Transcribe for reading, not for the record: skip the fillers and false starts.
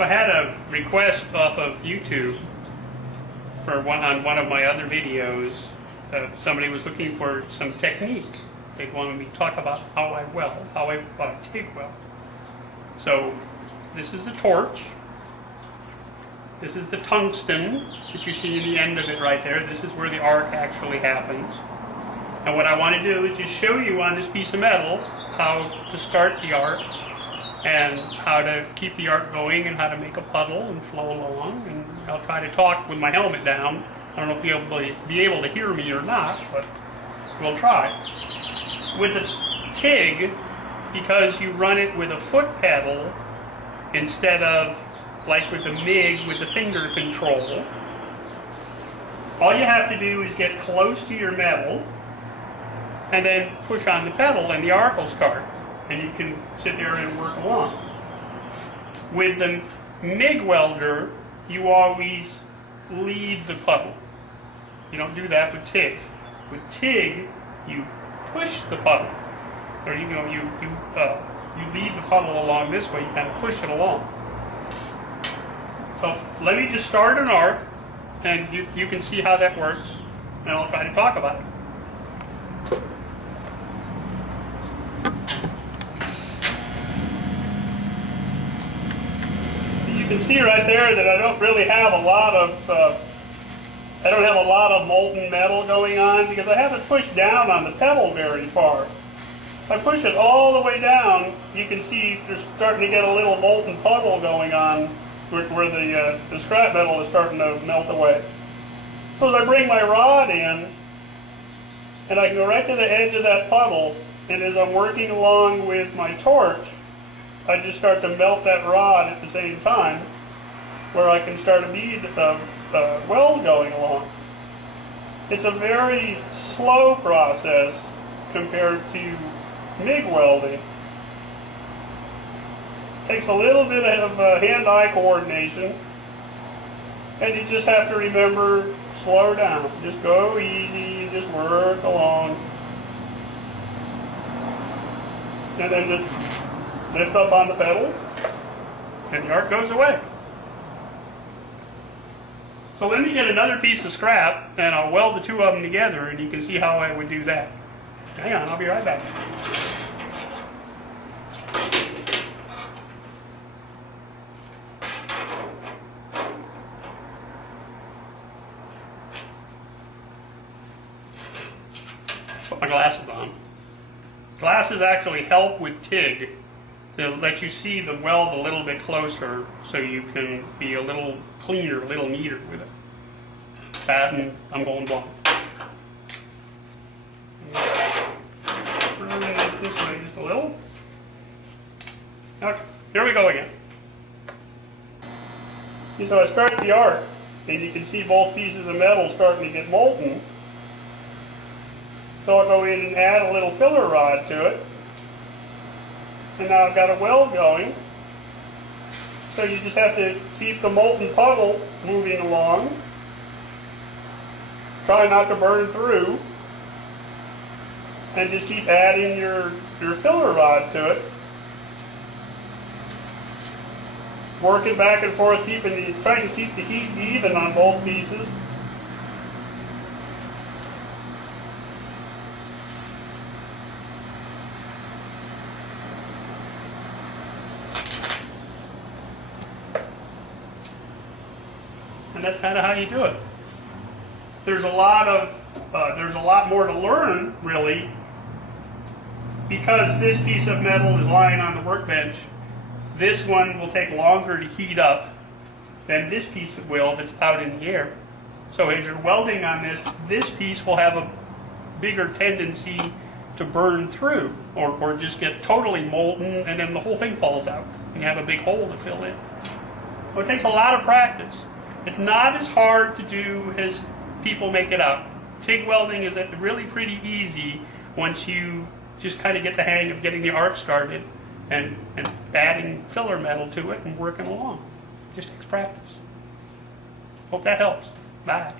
So I had a request off of YouTube for on one of my other videos. Somebody was looking for some technique. They wanted me to talk about how I weld, how I TIG weld. So this is the torch. This is the tungsten that you see in the end of it right there. This is where the arc actually happens. And what I want to do is just show you on this piece of metal how to start the arc and how to keep the arc going and how to make a puddle and flow along. And I'll try to talk with my helmet down. I don't know if you'll be able to hear me or not, but we'll try. With the TIG, because you run it with a foot pedal instead of like with the MIG with the finger control, all you have to do is get close to your metal and then push on the pedal and the arc will start. And you can sit there and work along. With the MIG welder, you always lead the puddle. You don't do that with TIG. With TIG, you push the puddle, or you lead the puddle along this way. You kind of push it along. So let me just start an arc, and you can see how that works, and I'll try to talk about it. You can see right there that I don't really have a lot of molten metal going on because I haven't pushed down on the pedal very far. If I push it all the way down, you can see there's starting to get a little molten puddle going on where the scrap metal is starting to melt away. So as I bring my rod in, and I can go right to the edge of that puddle, and as I'm working along with my torch, I just start to melt that rod at the same time, where I can start a bead weld going along. It's a very slow process compared to MIG welding. Takes a little bit of hand-eye coordination, and you just have to remember, slow down. Just go easy, just work along. And then just lift up on the pedal, and the arc goes away. So let me get another piece of scrap, and I'll weld the two of them together, and you can see how I would do that. Hang on, I'll be right back. Put my glasses on. Glasses actually help with TIG to let you see the weld a little bit closer so you can be a little cleaner, a little neater with it. That, and I'm going blind. Run it this way just a little. Okay, here we go again. And so I start the arc, and you can see both pieces of metal starting to get molten. So I'll go in and add a little filler rod to it. And now I've got a weld going. So you just have to keep the molten puddle moving along. Try not to burn through. And just keep adding your filler rod to it. Working back and forth, trying to keep the heat even on both pieces. And that's kind of how you do it. There's a lot more to learn, really, because this piece of metal is lying on the workbench. This one will take longer to heat up than this piece will that's out in the air. So as you're welding on this piece will have a bigger tendency to burn through, or just get totally molten, and then the whole thing falls out, and you have a big hole to fill in. So it takes a lot of practice. It's not as hard to do as people make it out. TIG welding is really pretty easy once you just kind of get the hang of getting the arc started and adding filler metal to it and working along. It just takes practice. Hope that helps. Bye.